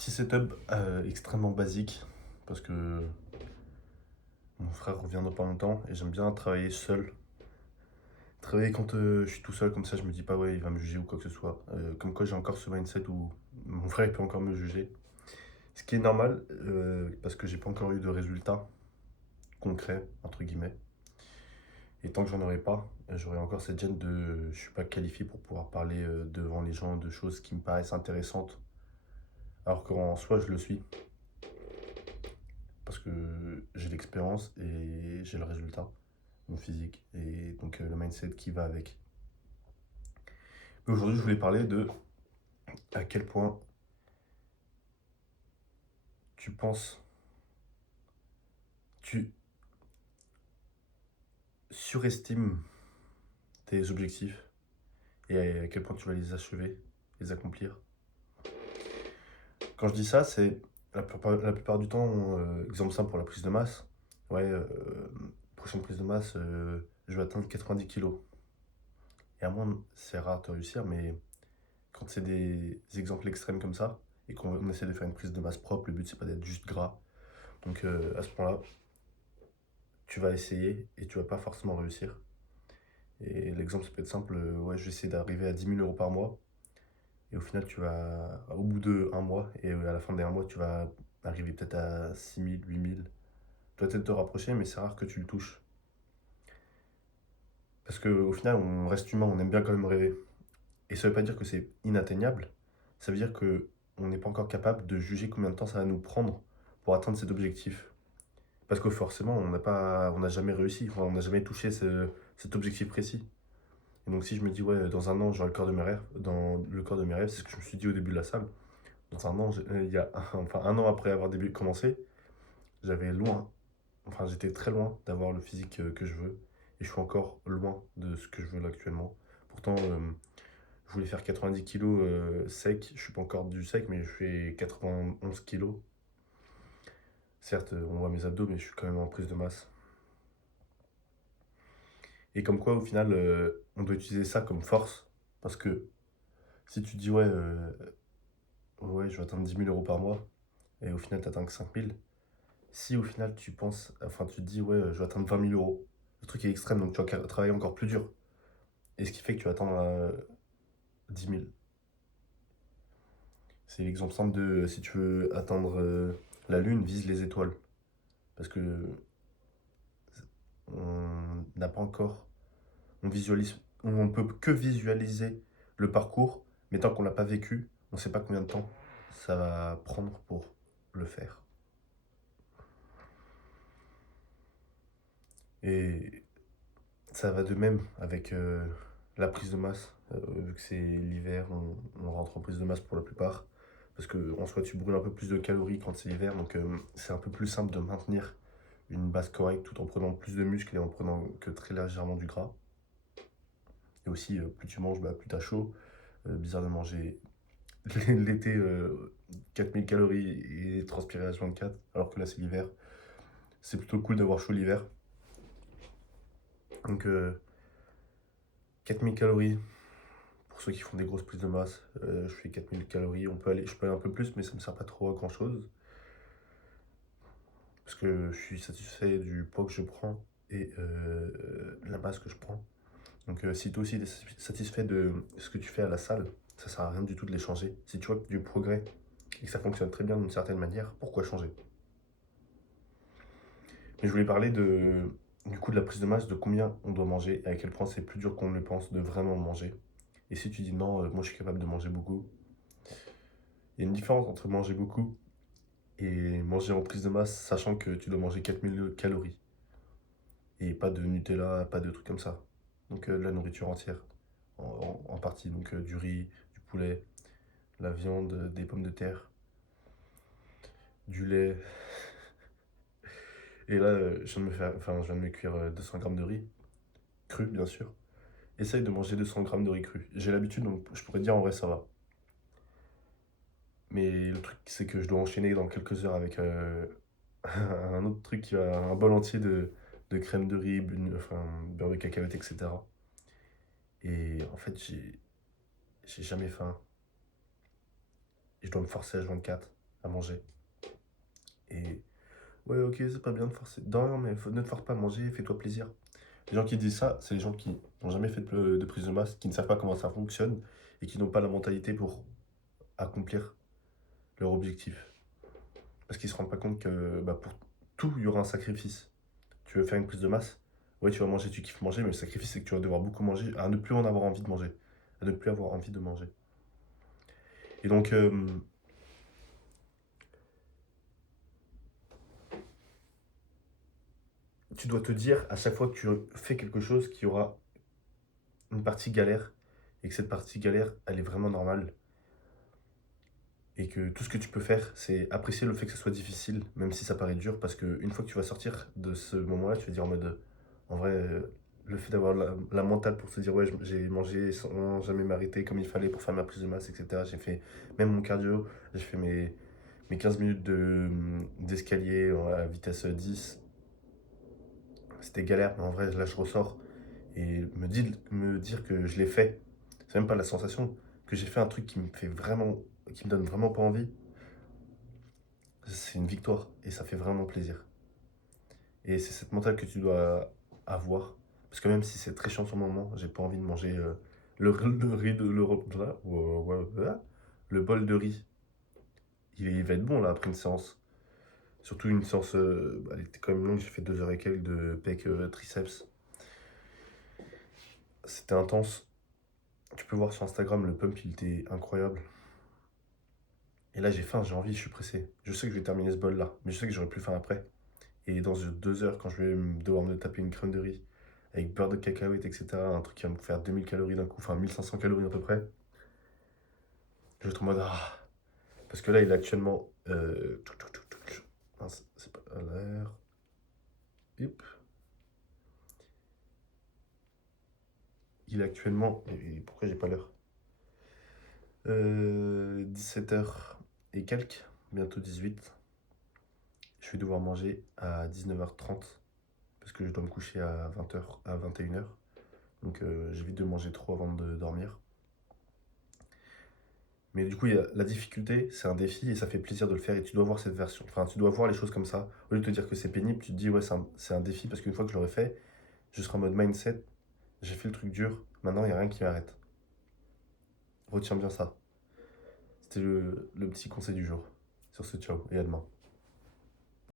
Petit setup extrêmement basique parce que mon frère revient dans pas longtemps et j'aime bien travailler seul. Travailler quand je suis tout seul, comme ça je me dis pas ouais il va me juger ou quoi que ce soit. Comme quoi j'ai encore ce mindset où mon frère il peut encore me juger. Ce qui est normal parce que j'ai pas encore eu de résultats concrets entre guillemets. Et tant que j'en aurai pas, j'aurai encore cette gêne de je suis pas qualifié pour pouvoir parler devant les gens de choses qui me paraissent intéressantes. Alors qu'en soi je le suis. Parce que j'ai l'expérience et j'ai le résultat, mon physique, et donc le mindset qui va avec. Mais aujourd'hui, je voulais parler de à quel point tu penses, tu surestimes tes objectifs et à quel point tu vas les achever, les accomplir. Quand je dis ça, c'est la plupart du temps, exemple simple pour la prise de masse. Ouais, prochaine prise de masse, je vais atteindre 90 kilos. Et à moins, c'est rare de réussir, mais quand c'est des exemples extrêmes comme ça, et qu'on essaie de faire une prise de masse propre, le but c'est pas d'être juste gras. Donc à ce point-là, tu vas essayer et tu vas pas forcément réussir. Et l'exemple ça peut être simple, ouais, je vais essayer d'arriver à 10 000 € par mois. Et au final, tu vas, au bout de un mois, et à la fin des un mois, tu vas arriver peut-être à 6 000, 8 000. Tu vas peut-être te rapprocher, mais c'est rare que tu le touches. Parce qu'au final, on reste humain, on aime bien quand même rêver. Et ça veut pas dire que c'est inatteignable, ça veut dire que on n'est pas encore capable de juger combien de temps ça va nous prendre pour atteindre cet objectif. Parce que forcément, on n'a jamais réussi, enfin, on n'a jamais touché cet objectif précis. Et donc si je me dis, ouais, dans un an, j'aurai le corps de mes rêves, dans le corps de mes rêves, c'est ce que je me suis dit au début de la salle. Dans un an, il y a, enfin, un an après avoir commencé, j'avais loin, enfin, j'étais très loin d'avoir le physique que je veux. Et je suis encore loin de ce que je veux là actuellement. Pourtant, je voulais faire 90 kilos sec. Je suis pas encore du sec, mais je fais 91 kilos. Certes, on voit mes abdos, mais je suis quand même en prise de masse. Et comme quoi, au final, on doit utiliser ça comme force. Parce que si tu dis, ouais, ouais, je vais atteindre 10 000 € par mois, et au final, tu atteins que 5 000. Si au final, tu penses, enfin, tu te dis, ouais, je vais atteindre 20 000 €, le truc est extrême, donc tu vas travailler encore plus dur. Et ce qui fait que tu vas atteindre 10 000. C'est l'exemple simple de si tu veux atteindre la Lune, vise les étoiles. Parce que on n'a pas encore, on visualise, on ne peut que visualiser le parcours, mais tant qu'on l'a pas vécu, on ne sait pas combien de temps ça va prendre pour le faire. Et ça va de même avec la prise de masse. Vu que c'est l'hiver, on rentre en prise de masse pour la plupart. Parce que en soi, tu brûles un peu plus de calories quand c'est l'hiver, donc c'est un peu plus simple de maintenir une base correcte tout en prenant plus de muscles et en prenant que très légèrement du gras. Et aussi, plus tu manges, plus tu as chaud. Bizarre de manger l'été 4000 calories et transpirer H24, alors que là c'est l'hiver. C'est plutôt cool d'avoir chaud l'hiver. Donc 4000 calories pour ceux qui font des grosses prises de masse. Je fais 4000 calories, je peux aller un peu plus, mais ça me sert pas trop à grand chose. Parce que je suis satisfait du poids que je prends et la masse que je prends. Donc si toi aussi tu es satisfait de ce que tu fais à la salle, ça sert à rien du tout de les changer. Si tu vois que du progrès et que ça fonctionne très bien d'une certaine manière, pourquoi changer? Mais je voulais parler du coup de la prise de masse, de combien on doit manger et à quel point c'est plus dur qu'on ne le pense de vraiment manger. Et si tu dis non, moi je suis capable de manger beaucoup, il y a une différence entre manger beaucoup et manger en prise de masse, sachant que tu dois manger 4000 calories. Et pas de Nutella, pas de trucs comme ça. Donc de la nourriture entière, en partie. Donc du riz, du poulet, la viande, des pommes de terre, du lait. Et là, je viens de me cuire 200 grammes de riz, cru bien sûr. Essaye de manger 200 grammes de riz cru. J'ai l'habitude, donc je pourrais dire en vrai ça va. Mais le truc, c'est que je dois enchaîner dans quelques heures avec un autre truc un bol entier de crème de riz, enfin, beurre de cacahuète, etc. Et en fait, j'ai jamais faim. Et je dois me forcer à H24. à manger. Et ouais, ok, c'est pas bien de forcer. Non, mais ne te force pas à manger, fais-toi plaisir. Les gens qui disent ça, c'est les gens qui n'ont jamais fait de prise de masse, qui ne savent pas comment ça fonctionne et qui n'ont pas la mentalité pour accomplir leur objectif. Parce qu'ils ne se rendent pas compte que bah, pour tout, il y aura un sacrifice. Tu veux faire une prise de masse, ouais, tu vas manger, tu kiffes manger, mais le sacrifice, c'est que tu vas devoir beaucoup manger, à ne plus en avoir envie de manger, à ne plus avoir envie de manger. Et donc, tu dois te dire à chaque fois que tu fais quelque chose qu'il y aura une partie galère et que cette partie galère, elle est vraiment normale et que tout ce que tu peux faire, c'est apprécier le fait que ce soit difficile, même si ça paraît dur, parce qu'une fois que tu vas sortir de ce moment-là, tu vas dire en mode, en vrai, le fait d'avoir la mentale pour se dire, ouais, j'ai mangé sans jamais m'arrêter comme il fallait pour faire ma prise de masse, etc. J'ai fait même mon cardio, j'ai fait mes 15 minutes d'escalier à vitesse 10. C'était galère, mais en vrai, là, je ressors et me dire que je l'ai fait, c'est même pas la sensation, que j'ai fait un truc qui me fait vraiment, qui me donne vraiment pas envie, c'est une victoire et ça fait vraiment plaisir. Et c'est cette mentale que tu dois avoir. Parce que même si c'est très chiant sur le moment, j'ai pas envie de manger le riz de l'Europe. Le bol de riz. Il va être bon là après une séance. Surtout une séance, elle était quand même longue, j'ai fait 2 heures et quelques de pec triceps. C'était intense. Tu peux voir sur Instagram, le pump il était incroyable. Et là j'ai faim, j'ai envie, je suis pressé. Je sais que je vais terminer ce bol là, mais je sais que j'aurai plus faim après. Et dans 2 heures, quand je vais devoir me taper une crème de riz avec beurre de cacahuète, etc., un truc qui va me faire 2000 calories d'un coup, enfin 1500 calories à peu près, je vais être en mode ah. Parce que là, il est actuellement. Mince, c'est pas à l'heure. Hop. Il est actuellement. Et pourquoi j'ai pas l'heure 17h et quelques, bientôt 18. Je vais devoir manger à 19h30 parce que je dois me coucher à 20h, à 21h. Donc j'évite de manger trop avant de dormir. Mais du coup, la difficulté, c'est un défi et ça fait plaisir de le faire et tu dois voir cette version. Enfin, tu dois voir les choses comme ça. Au lieu de te dire que c'est pénible, tu te dis, ouais, c'est un défi parce qu'une fois que je l'aurai fait, je serai en mode mindset, j'ai fait le truc dur, maintenant il n'y a rien qui m'arrête. Retiens bien ça. C'était le petit conseil du jour. Sur ce, ciao et à demain.